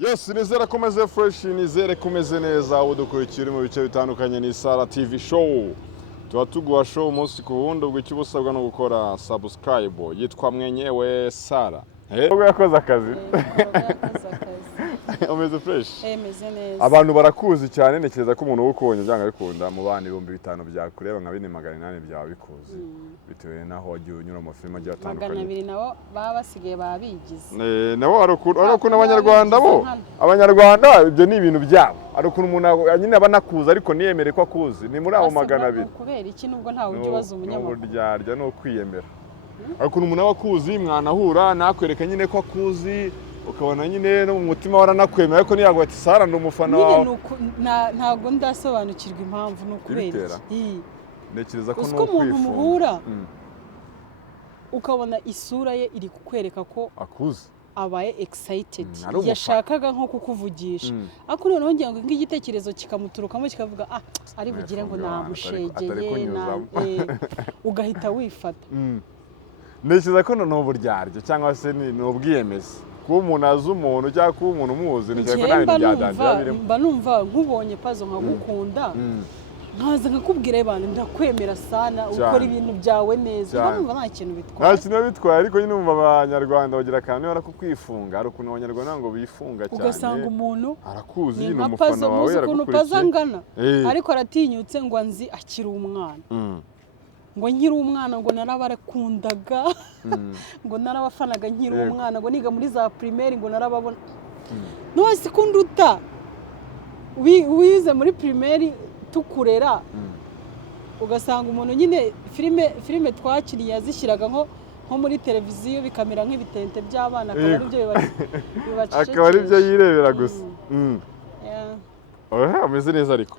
Yes, nizere komeze fresh, nizere komeze neza udukurikira mu bice bitandukanye ni Sara TV show. Tuba tuguha show umunsi ku wundi ubwo icyo usabwa no gukora subscribe. Yitwa mwenyewe Sara. Ubwo yakoze akazi. Ameze fresh. Meze neza. Abantu barakuzi cyane nekeza ko umuntu ukubonye byanga bikunda mu bandi 500 byakureba nka 4800 byawe bikuzi. Bitewe naho wagiye unyura mu film agiye atandukanye. 200 nabo baba basigaye babigize. Nabo arukuna abanyarwanda bo. Abanyarwanda ibyo ni ibintu byabo. Arukuna umuntu nyine abanakuza ariko niyemere ko akuzi. Ni muri abo 200. Kubera iki nubwo ntawe ujye baza umunyamakuru. Uburyarya no kwiyemera. Arukuna umuntu abakuzi mwanahura nakwereka nyine ko akuzi. Ukabona nyine no mu mutima waranakwemera ko niyago ati Sara ndumufana wawe. Ntago ndasobanukirwa impamvu no kubera. Ntekereza ko no kwifunga. Muhura. Ukabona isura ye iri kukwereka ko akuze. Abaye excited. Yashakaga nko kukuvugisha. Ako noneho ngira ngo igitekerezo kikamuturukamo kikavuga ari bugire ngo namushegeye ugahita wifata. Ntekereza ko no buryaryo cyangwa se ni ubwiyemezi. Kuba umuntu azi umuntu cyangwa kuba umuntu umuzi ni cyane ko nta bintu byadangira birimo. Mba numva nkubonye pazo nkagukunda nkaza nkakubwira abantu ndakwemera sana ukora ibintu byawe neza numva nta kintu bitwaye. Nta kintu bitwaye ariko nyine umva abanyarwanda bagira akantu bara kukwifunga ari ukuntu abanyarwanda ngo bifunga cyane. Ugasanga umuntu arakuzi ni umufana wawe yarakukurikiye ariko aratinyutse ngo anzi akiri umwana. Ngo nkiri umwana ngo narabarakundaga ngo narabafanaga nkiri umwana ngo niga muri za primaire ngo narababona no sekunduta wize muri primaire tukurera ugasanga umuntu nyine filime twakiriye yazishyiraga nko muri televiziyo bikamera nk'ibitente by'abana akaba ari byo bibacece akaba ari byo yirebera gusa. Ameze neza ariko.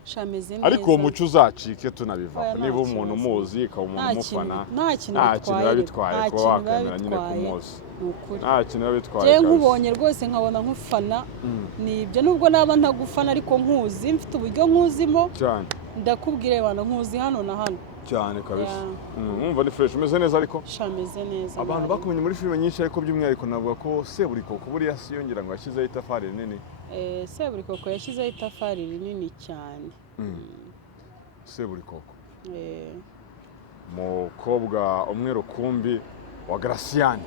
Ariko uwo muco uzacike tunabiva. Niba umuntu umuzi ka umuntu umufana. Nta kintu bitwaye ko wakwemera nyine kumuzi. Nta kintu bitwaye. Je nkubonye rwose nkabona nkufana. Nibyo nubwo naba ntagufana ariko nkuzi mfite uburyo nkuzimo. Cyane. Ndakubwire bana nkuzi hano na hano. Cyane kabisa. Umva ni fresh umeze neza ariko. Shameze neza. Abantu bakumenye muri filime nyinshi ariko by'umwihariko navuga ko Seburikoko buriya siyongera ngo yashyizeho itafari rinini. Seburikoko yashyizeho itafari rinini cyane. Seburikoko. Mukobwa umwe rukumbi wa Graciane.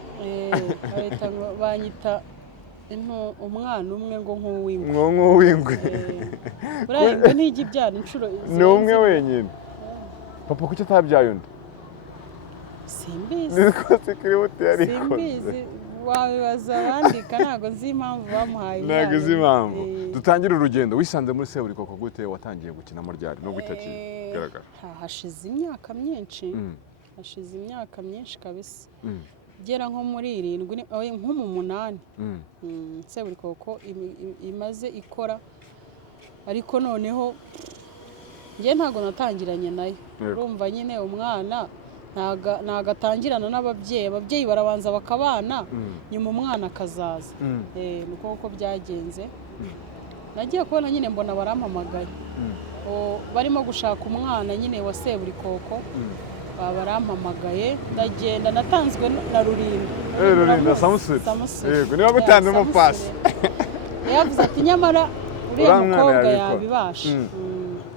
Banyita umwana umwe ngo nk'uwingwe. Nk'uwingwe. Burayingwe ntijya ibyara inshuro. Ni umwe wenyine. Papa kuki atabyaye undi? Simbizi. Niko sikiri buti ariko. Simbizi. Wabibaza bandika ntago nzi impamvu bamuhaye. Ntago nzi impamvu. Dutangira urugendo wisanze muri Seburikoko gute watangiye gukina mu ryari no gutakigaragara. Hashize imyaka myinshi. Hashize imyaka myinshi kabisa. Gera nko muri 7 nko mu 8. Seburikoko imaze ikora ariko noneho nge ntago natangiranye nayo. Urumva nyine umwana nagatangirana n'ababyeyi barabanza bakabana nyuma umwana akazaza. Nuko uko byagenze nagiye kubona nyine mbona barampamagaye barimo gushaka umwana nyine wa Seburikoko barampamagaye ndagenda natanzwe na Rurinda Samusuri. Yego niba gutanzemo pass yavuze ati nyamara uriya mukobwa yabibasha.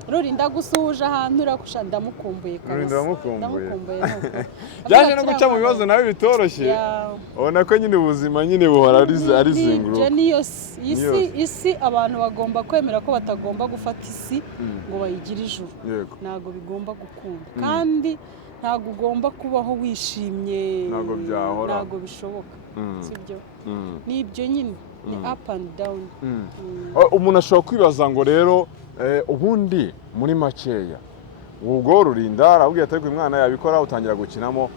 Rurinda gusuje ahantu urakusha ndamukumbuye kabisa. Ndamukumbuye nuko. Yaje no guca mu bibazo nawe bitoroshye. Ubona ko nyine ubuzima nyine buhora ari zinguru. Isi abantu bagomba kwemera ko batagomba gufata isi ngo bayigire ijuru. Nago bigomba gukunda. Kandi ntago ugomba kubaho wishimye. Nago byahora. Nago bishoboka. Sibyo. Nibyo nyine ni up and down. Umuntu ashobora kwibaza ngo rero ubundi muri makeya ubwo Rurinda arabwiye ati ko umwana yabikora utangira gukinamo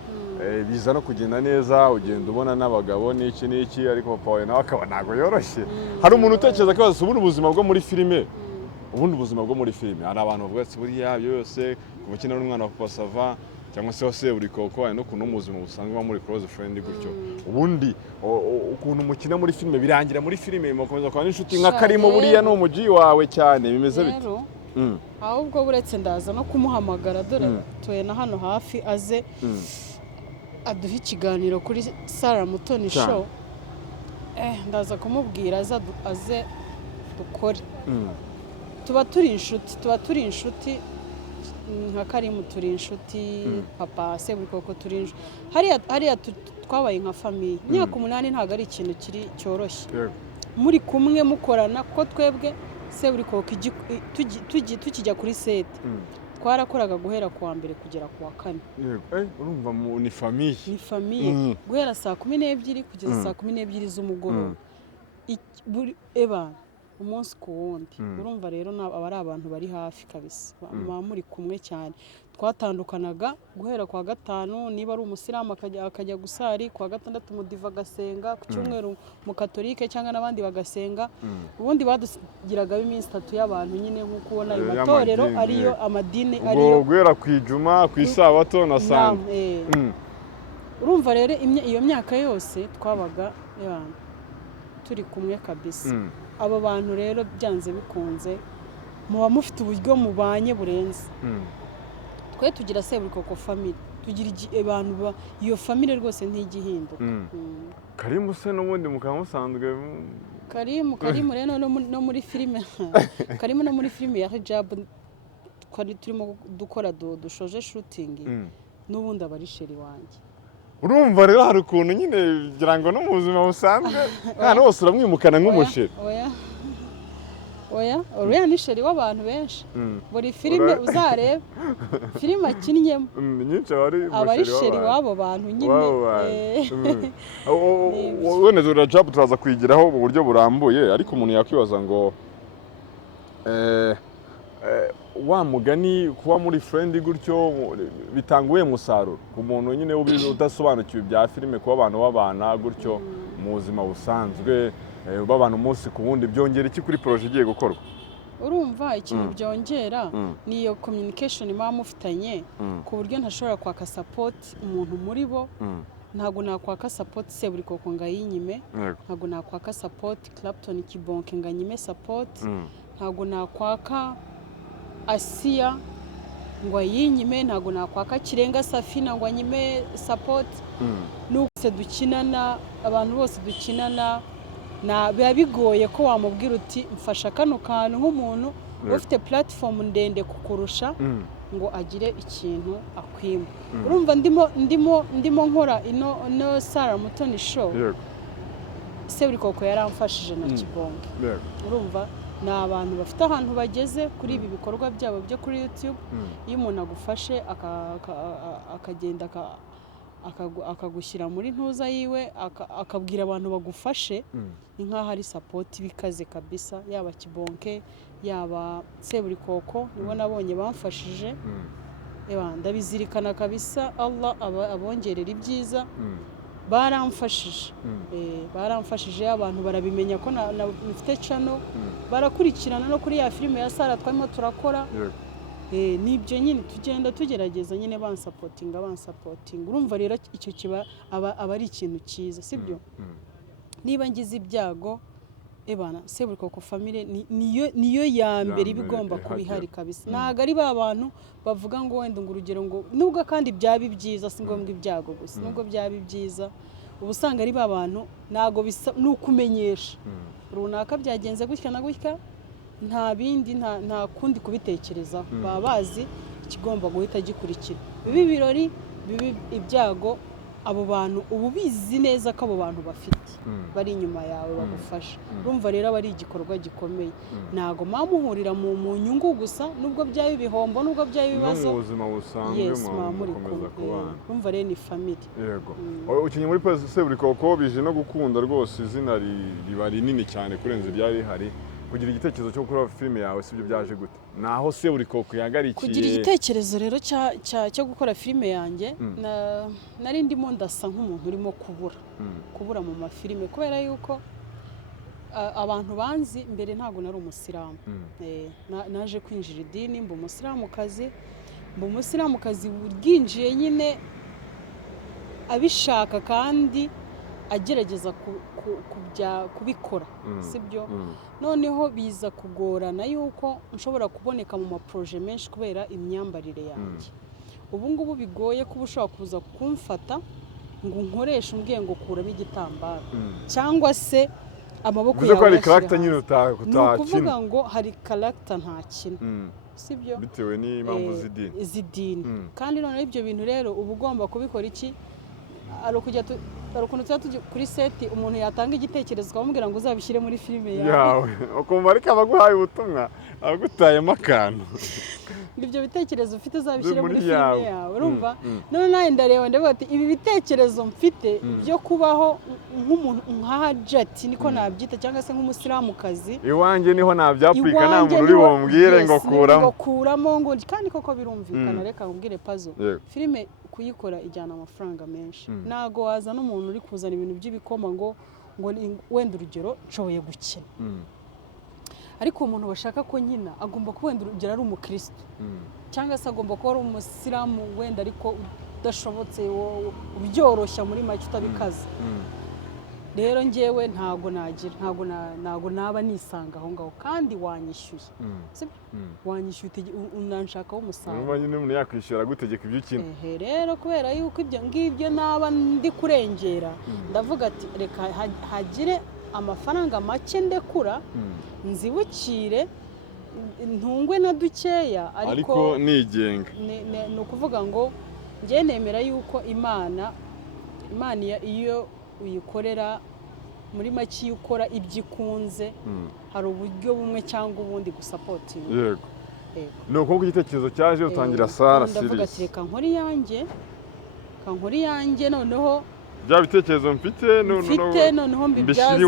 biza no kugenda neza ugenda ubona n'abagabo n'iki ariko papa we nawe akaba nago yoroshye. Hari umuntu utekereza ko ubundi ubuzima bwo muri filime hari abantu bavuga ati buriya yose kumukina n'umwana wa Papa Sava cyangwa se Seburikoko no kuno muzima busanzwe muri close friend gutyo. Ubundi ukuntu mukina muri filime birangira muri filime mukomeza kwa n'inshuti nka Karimo buriya no umuji wawe cyane bimeze bite? Ahubwo buretse ndaza no kumuhamagara dore tuye na hano hafi aze aduha ikiganiro kuri Sara Mutoni show. ndaza kumubwira aze dukore. tuba turi inshuti nka Karimu turi inshuti, papa Seburikoko turi inshuti, hariya twabaye nka famiye. Imyaka 8 ntabwo ari ikintu cyoroshye muri kumwe mukorana, ko twebwe Seburikoko tukijya kuri sete twarakoraga guhera kuwa mbere kugera kuwa kane. Urumva ni famiye guhera saa 12 kugeza saa 12 z'umugoroba umunsi ku wundi. Urumva rero aba ari abantu bari hafi kabisa, muri kumwe cyane. Twatandukanaga guhera kuwa gatanu, niba ari umusiramu akajya gusari, kuwa gatandatu mudiva agasenga, ku cyumweru mu katolike cyangwa n'abandi bagasenga. Ubundi badugiragaho iminsi 3 y'abantu nyine nk'uko ubona ayo matorero ariyo amadini ariyo guhera ku ijuma, ku isabato na sande. Urumva rero iyo myaka yose twabaga turi kumwe kabisa. Abo bantu rero byanze bikunze muba mufite uburyo mubanye burenze. Twe tugira Seburikoko family, tugira abantu iyo family rwose ntigihinduka. Karimu se n'ubundi mukamusanzwe Karimu rero no muri filime Karimu no muri filime ya Hijab turimo dukora dushoje shooting, n'ubundi abari sheri wanjye. Urumva rero hari ukuntu nyine ngira ngo no mu buzima busanzwe hano hose uramwimukana nk'umusheri. Oya ni sheri w'abantu benshi. Buri filime uzareba filime akinyemo nyinshi abari sheri w'abo bantu nyine. Wene zura Hijab turaza kwigiraho mu buryo burambuye, ariko umuntu yakwibaza ngo wa mugani kuba muri friend gutyo bitanguye musaruro ku muntu nyine udasobanukiwe bya filime, kuba abantu babana gutyo mu buzima busanzwe babana umunsi ku wundi, byongera iki kuri projet igiye gukorwa? Urumva ikintu byongera ni iyo communication mufitanye, ku buryo ntashobora kwaka support umuntu muri bo. Ntago nakwaka support Seburikoko ngayinyime, ntago nakwaka support Clapton Kibonke nganyime support, ntago nakwaka Asia ngo ayinyime, ntago nakwaka Kirenga Safina ngo anyime support. Nukse dukinana, abantu bose dukinana, biba bigoye ko wamubwira uti mfasha kano kantu nk'umuntu ufite platform ndende kukurusha ngo agire ikintu akwima. Urumva ndimo nkora ino Sarah Mutoni show, Seburikoko yaramfashije na Kibonke. Urumva ni abantu bafite ahantu bageze kuri ibi bikorwa byabo byo kuri YouTube. Iyo umuntu agufashe akagenda akagushyira muri ntuza yiwe, akabwira abantu bagufashe, ni nk'aho ari support bikaze kabisa. Yaba Kibonke yaba Seburikoko nibo nabonye bamfashije. Ndabizirikana kabisa, Allah abongerera ibyiza. Baramfashije abantu barabimenya ko nafite channel, barakurikirana no kuri ya filime ya Sara twarimo turakora. Nibyo nyine tugenda tugerageza nyine bansapotinga. Urumva rero icyo kiba aba ari ikintu cyiza, sibyo? Niba ngize ibyago Seburikoko family niyo ya mbere ibigomba kubihari kabisa. Ntago ari ba bantu bavuga ngo wenda ngo urugero ngo nubwo kandi byabi byiza, si ngombwa ibyago gusa, nubwo byabi byiza ubusanga ari ba bantu ntago bisa nukumenyesha runaka byagenze gutya na gutya, nta bindi nta kundi kubitekereza, baba bazi ikigomba guhita gikurikira. Ibi birori bibi ibyago, abo bantu ubu bizi neza ko abo bantu bafite bari inyuma yawe bagufasha. Urumva rero bari igikorwa gikomeye. Ntago mamuhurira mu nyungu gusa, nubwo byaye ibihombo, nubwo byaye ibibazo mu buzima busanzwe muri kubana. Urumva rero ni family. Yego. Ukinye muri Seburikoko bije no gukunda rwose, izina riba rinini cyane kurenza ibyari hari. Kugira igitekerezo cyo gukora filime yawe sibyo byaje gute? Naho Seburikoko yagarikiye. Kugira igitekerezo rero cyo gukora filime yanjye, nari ndimo ndasa nk'umuntu urimo kubura mu mafilime, kubera yuko abantu banzi mbere ntago nari umusiramu. Naje kwinjira idini, mba umusiramukazi bwinjiye nyine abishaka kandi agerageza kubikora, sibyo? Noneho biza kugorana yuko nshobora kuboneka mu maproje menshi kubera imyambarire yanjye. Ubu ngubu bigoye kuba ushobora kuza kumfata ngo unkoreshe umbwiye ngo kuramo igitambaro cyangwa se amaboko yawe ko hari uyashyire character nyine hasi. Ni utakina ukuvuga ngo hari character ntakina sibyo bitewe n'impamvu z'idini kandi noneho ibyo bintu rero uba ugomba kubikora iki ari ukuntu tuba tujya kuri seti umuntu yatanga igitekerezo ukamubwira ngo uzabishyire muri filime yawe ukumva ariko abaguhaye ubutumwa abagutayemo akantu ibyo bitekerezo ufite uzabishyire muri filime yawe urumva none nawe ndareba ndavuga ati ibi bitekerezo mfite byo kubaho nk'umuntu nka Jati niko nabyita cyangwa se nk'umusilamukazi iwanjye niho nabyapurika nta muntu uri bumbwire ngo kuramo ngo kandi koko birumvikana reka nkubwire Pazo filime kuyikora ijyana amafaranga menshi ntago waza n'umuntu uri kuzana ibintu by'ibikoma ngo wenda urugero nshoboye gukina ariko umuntu bashaka ko nyina agomba kuba wenda urugero ari umukristo cyangwa se agomba kuba ari umusilamu wenda ariko udashobotse ubyoroshya muri make utabikaze rero njyewe ntago naba nisanga aho ngaho kandi wanyishyuye wanyishyuye unanshakaho umusaruro urumva nyine umuntu yakwishyura gutegeka ibyo ukina rero kubera yuko ibyo ngibyo naba ndi kurengera ndavuga ati reka hagire amafaranga make ndekura nzibukire ntungwe na dukeya ariko nigenga ni ukuvuga ngo njye nemera yuko imana iyo uyikorera muri make iyo ukora ibyo ikunze hari uburyo bumwe cyangwa ubundi gusapotinga yego ni ukuvuga igitekerezo cyaje utangira Sara series ndavuga ati reka nkore iyanjye noneho bya bitekerezo mfite noneho mbibyaze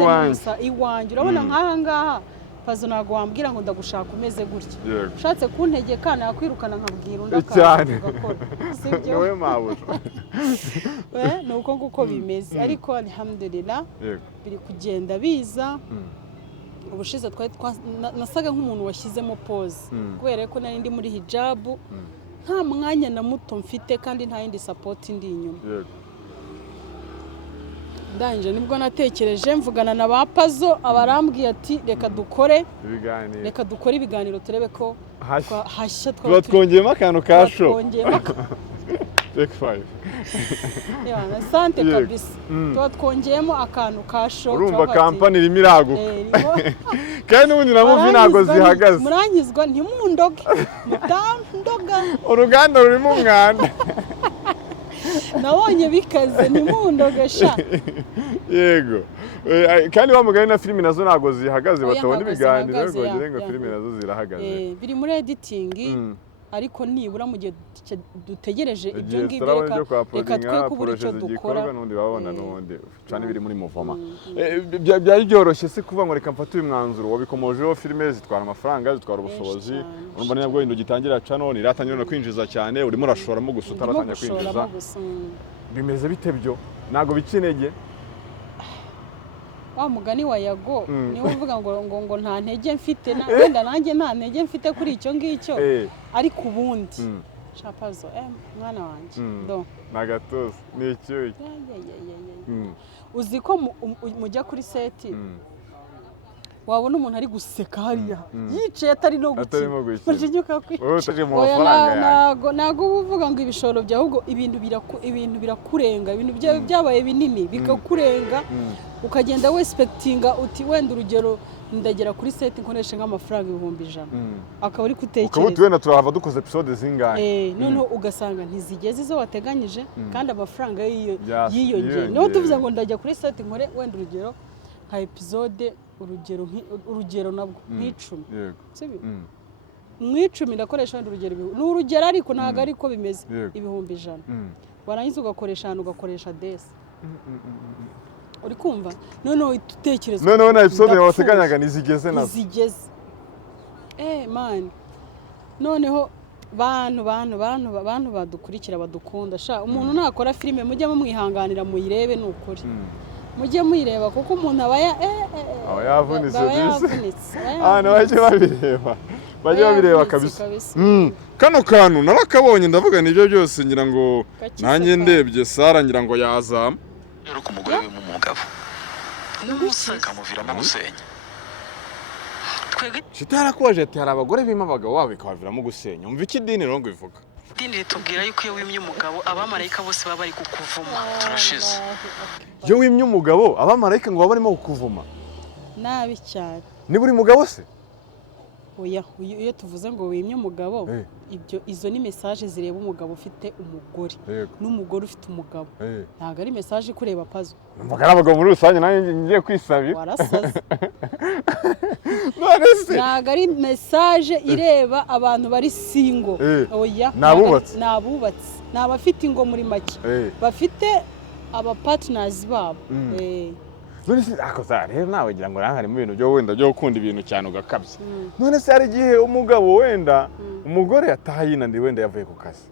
iwanjye urabona nk'aha ngaha Pazo ntabwo wambwira ngo ndagushaka umeze gutya ushatse kuntegeka nakwirukana nkabwira undi akaza ugakora sibyo wowe mabuja ni uko nguko bimeze ariko alhamdulillah biri kugenda biza ubushize nasaga nk'umuntu washyizemo pause kubera ko nari ndi muri hijabu nta mwanya na muto mfite kandi nta yindi support ndi inyuma ndangije nibwo natekereje mvugana na ba Pazo abarambwiye ati reka dukore ibiganiro turebe ko hashya twongeyemo akantu ka show take 5 yana sante kabisa twongeyemo akantu ka show urumva kampani irimo iraguka kandi n'ubundi na muvi ntago zihagaze muranyizwa ntimundoge mutandoga uruganda rurimo umwanda nabonye bikaze ntimundogesha yego kandi bamuganye na filime nazo ntago zihagaze batabona ibiganiro ngo filime nazo zirahagaze biri muri editing ariko nibura mu gihe dutegereje ibyo ngibyo reka twe kubura icyo dukora n'undi babona n'undi cyane biri muri muvoma byari byoroshye se kuvuga ngo reka mfate uyu mwanzuro wabikomojeho filime zitwara amafaranga zitwara ubushobozi urumva nabwo ibintu gitangira cano niratangira no kwinjiza cyane urimo urashoramo gusa utaratangira kwinjiza bimeze bite byo ntago bikinege wa mugani wa Yago niwe uvuga ngo nta ntege mfite wenda nanjye nta ntege mfite kuri icyo ngicyo ariko ubundi Pazo mwana wanjye nagatoza ni icyuye uzi ko mujya kuri seti wabona umuntu ari guseka hariya yicaye atari no ntago uvuga ngo ibishoro byawe ahubwo ibintu birakurenga ibintu byabaye binini bikakurenga ukagenda wespektinga uti wenda urugero ndagera kuri seti nkoresha nk'amafaranga 1,100 akaba ari gutekereza ukaba wenda turahava dukoze episode zingahe noneho ugasanga ntizigeze izo wateganyije kandi amafaranga yiyongera niho tuvuze ngo ndajya kuri seti nkore wenda urugero nka episode urugero nabwo nk'icumi mu icumi ndakoresha wenda urugero ni urugero ariko ntabwo ariko bimeze 1,100 warangiza ugakoresha ahantu ugakoresha desi uri kumva noneho utekereza noneho na episode wateganyaga nizigeze nazo zigeze man noneho bantu badukurikira badukunda umuntu nakora filime mujye mumwihanganira muyirebe ni ukuri mujye muyireba kuko umuntu aba yavunitse bajye babireba kabisa kano kantu narakabonye ndavuga nibyo byose ngira ngo nanjye ndebye Sara ngira ngo yazama rero ku mugore we mu mugabo n'umusaka kamuviramo gusenya twege kitarakoje ati hari abagore bima abagabo babo bikabaviramo gusenya umva iki dini rero ngo ivuga idini ritubwira yuko iyo wimye umugabo abamarayika bose baba bari kukuvuma. turashize. iyo wimye umugabo abamarayika ngo baba barimo kukuvuma nabi cyane. ni buri mugabo se? Oya, iyo tuvuze ngo wimye umugabo izo ni message zireba umugabo ufite umugore n'umugore ufite umugabo, ntabwo ari message kureba pazo. mvuga n'abagabo muri rusange nanjye ngiye kwisabira. Warasaze. none se ntabwo ari message ireba abantu bari single. Oya, nabubatse ni abafite ingo muri make bafite aba partners babo. none se akoza rero nawe ngira ngo harimo ibintu byo wenda byo gukunda ibintu cyane ugakabya. none se hari igihe umugabo wenda umugore yataha yinaniwe wenda yavuye ku kazi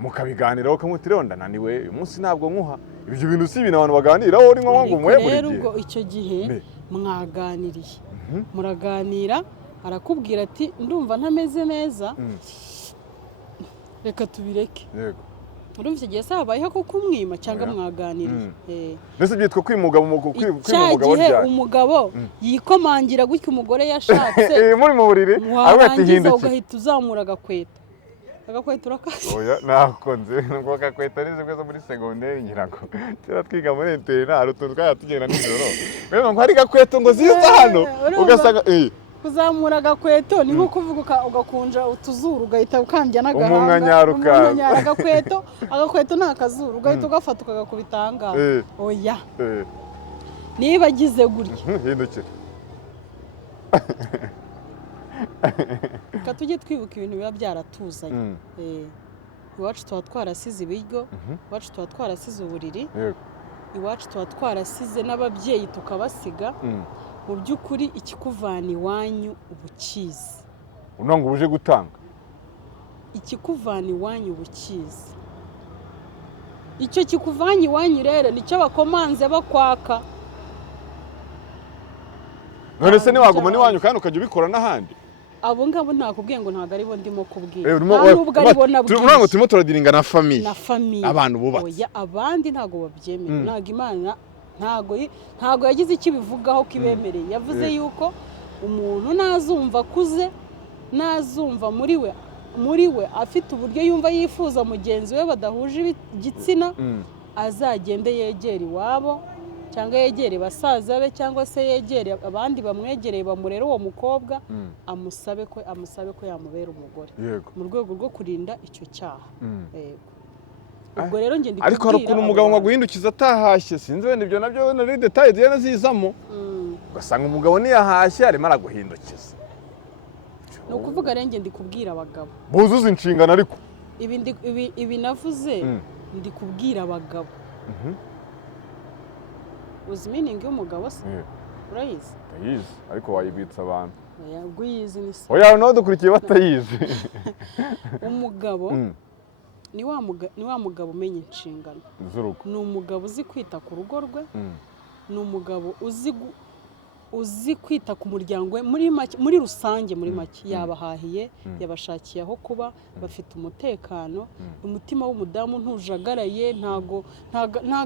mukabiganiraho ukamutira wenda naniwe uyu munsi ntabwo nkuha. ibyo bintu si ibintu abantu baganiraho uri ngombwa ngo umuhe buri gihe. rero ubwo icyo gihe mwaganiriye muraganira arakubwira ati ndumva ntameze neza reka tubireke. yego urumva icyo gihe sabayeho ko kumwima cyangwa mwaganiriye. mbese byitwa kwima umugabo gihe umugabo yikomangira gutyo umugore yashatse muri mu buriri warangiza ugahita uzamura agakweto urakase. oya nakonze ngo agakweto nizo bwo muri segonderi ngira ngo tera twiga muri interinari utuntu twaya tugenda nijoro rero ngo hari gakweto ngo ziza hano ugasanga kuzamura agakweto ni nko kuvuga ugakunja utuzuru ugahita ukambya n'agahanga umunyanyara agakweto ni akazuru ugahita ugafata ukagakubita ahangaha. oya niba agize gutya hindukira reka tujye twibuka ibintu biba byaratuzanye. iwacu tuba twarasize ibiryo, iwacu tuba twarasize uburiri, iwacu tuba twarasize n'ababyeyi tukabasiga. mu by'ukuri ikikuvana iwanyu uba ukizi. unanga uje gutanga ikikuvana iwanyu uba ukizi. icyo kikuvanye iwanyu rero nicyo bakomanze bakwaka. none se niwaguma n'iwanyu kandi ukajya ubikora n'ahandi? abo ngabo nakubwiye ngo ntabwo aribo ndimo kubwira. nubwo aribo nabwiye ngo turimo turadiringa na famiye abantu bubatse. oya abandi ntabwo babyemera. ntabwo Imana ntabwo yagize icyo ibivugaho kibemereye. yavuze yuko umuntu nazumva akuze, nazumva muri we afite uburyo yumva yifuza mugenzi we badahuje igitsina, azagende yegera iwabo cyangwa yegere basaza be cyangwa se yegere abandi bamwegereye bamurera uwo mukobwa, amusabe ko yamubera umugore mu rwego rwo kurinda icyo cyaha. ubwo rero ngende kubwira. ariko hari ukuntu umugabo ngo aguhindukiza atahashye, sinzi wenda ibyo nabyo nari details yana zizamo. ugasanga umugabo niyahashye arimo araguhindukiza. ni ukuvuga rero ngende kubwira abagabo buzuza inshingano. ariko ibi navuze ndi kubwira abagabo. uzi meaning y'umugabo se? urayizi? ndayizi ariko wayibitsa abantu. ubwo uyizi ni se. oya nabo dukurikiye batayizi. umugabo ni wa mugabo umenya inshingano z'urugo. ni umugabo uzi kwita ku rugo rwe, ni umugabo uzi kwita ku muryango we muri rusange. muri make yabahahiye, yabashakiye aho kuba, bafite umutekano. umutima w'umudamu ntujagaraye, ntago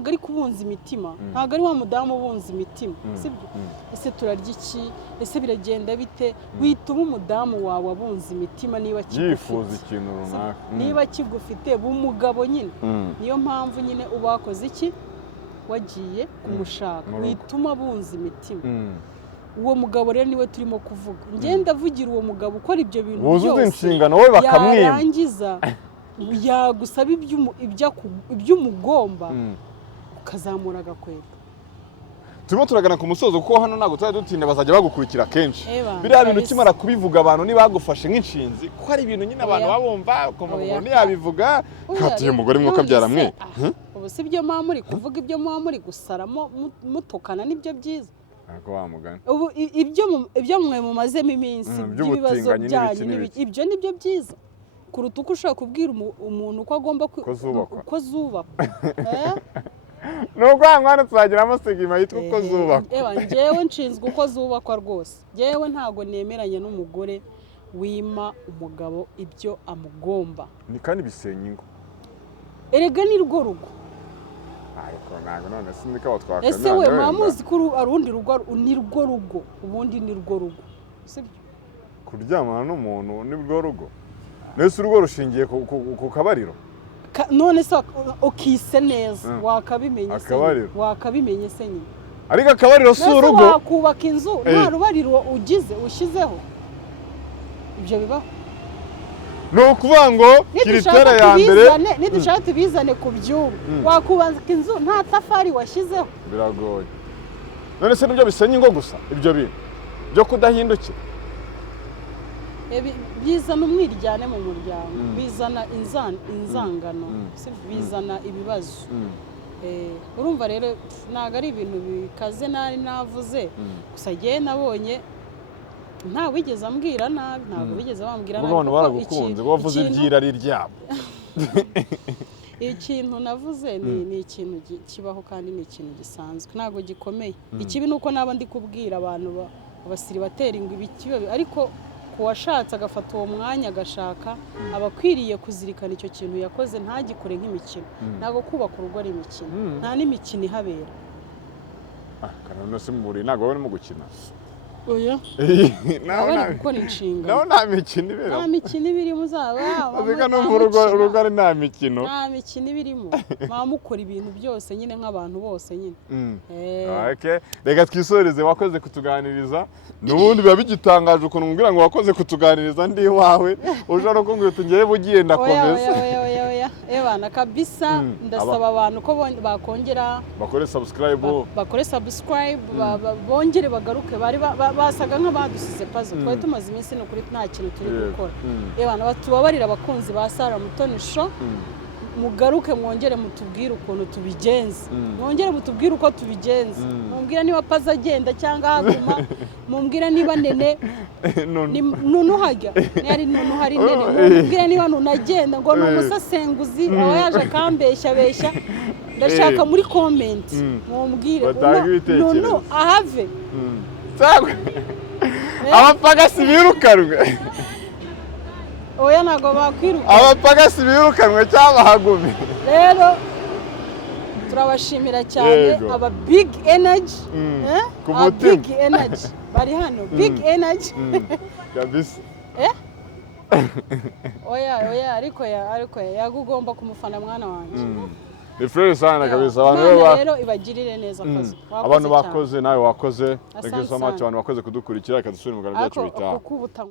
ari kubunza imitima, ntago ari wa mudamu ubunza imitima. sibyo? ese turarya iki? ese biragenda bite? wituma umudamu wawe abunza imitima niba yifuza ikintu runaka, niba kigufite b'umugabo nyine. niyo mpamvu nyine uba wakoze iki, wagiye kumushaka, wituma abunza imitima. uwo mugabo rero niwe turimo kuvuga. ngenda avugira uwo mugabo ukora ibyo bintu byose, wuzuza inshingano we bakamwima, yarangiza yagusaba iby'umugomba ukazamura agakweto. turimo turagana ku musozo kuko hano ntabwo tuzajya dutinda, bazajya bagukurikira kenshi. biriya bintu ukimara kubivuga abantu ntibagufashe nk'inshinzi, kuko hari ibintu nyine abantu babumva ukumva umuntu ntiyabivuga. hatiye umugore mwe ukabyara mwe. ubu si ibyo muba muri kuvuga, ibyo muba muri gusaramo mutukana nibyo byiza. ntabwo wamugana. ubu ibyo mwe mumazemo iminsi by'ibibazo byanyu ibyo nibyo byiza kuruta uko ushaka kubwira umuntu uko agomba uko zubakwa. nubwo hano tuzagira amasigima yitwa uko zubakwa. njyewe nshinzwe uko zubakwa rwose. njyewe ntabwo nemeranye n'umugore wima umugabo ibyo amugomba. ni kandi bisenya ingo. erega ni rwo rugo. ariko ntabwo none sinzi ko twakana. ese we mwamuzi ko arundi rugo ni rwo rugo, ubundi ni rwo rugo. sibyo? kuryamana n'umuntu ni rwo rugo. nese urugo rushingiye ku kabariro none se ukise neza wakabimenye se wakabimenye se nyine ariko akabariro si urugo wakubaka inzu nta rubariro ushyizeho ibyo bibaho ni ukuvuga ngo kiritera ya mbere nidushaka tubizane ku byuma wakubaka inzu nta tafari washyizeho biragoye none se nibyo bisenya ingo gusa ibyo bintu byo kudahindukira bizana umwiryane mu muryango bizana inzangano bizana ibibazo urumva rero ntabwo ari ibintu bikaze nari navuze gusa ngewe nabonye nta wigeze ambwira nabi ntabwo bigeze bambwira nabi abantu baragukunze bavuze ibyirari ryabo ikintu navuze ni ikintu kibaho kandi ni ikintu gisanzwe ntabwo gikomeye ikibi nuko naba ndi kubwira abantu abasiribateri ngo ibikibe ariko kuwashatse agafata uwo mwanya agashaka abakwiriye kuzirikana icyo kintu yakoze ntagikore nk'imikino ntabwo kubaka urugo ari imikino nta n'imikino ihabera kandi se muri ntabwo barimo gukina oya bari gukora inshinga naho nta mikino ibera nta mikino ibirimo uzaba azika no mu rugo ari nta mikino nta mikino ibirimo mukora ibintu byose nyine nk'abantu bose nyine reka twisoreze wakoze kutuganiriza n'ubundi biba bigitangaje ukuntu mbwira ngo wakoze kutuganiriza ndi iwawe ushobora ko ngo tugiye bugiye ndakomeza ebana kabisa ndasaba abantu ko bakongera bakore subscribe bongere bagaruke bari basaga nk'abadusize puzzle twari tumaze iminsi n'ukuri nta kintu turi gukora ebana batubabarira abakunzi ba Sarah Mutoni Show mugaruke mwongere mutubwire ukuntu tubigenza mwongere mutubwire uko tubigenza mumbwira niba paza agenda cyangwa haguma mumbwira niba nene nunu hajya yari nunu hari nene mumbwira niba nunu agenda ngo n'umusasenguzi aba yaje akambeshya beshya ndashaka muri comment mumbwire nunu ahave abapagasi birukanwe oya ntago bakwiruka abapagasi birukanwe cyangwa hagume rero turabashimira cyane aba big energy big energy bari hano big energy kabisa oya ariko yagugomba kumufana mwana wanjye ni frere sana kabisa abantu rero ibagirire neza kazi abantu bakoze nawe wakoze thank you so much abantu bakoze kudukurikira reka dusubire mu biganiro byacu bitaha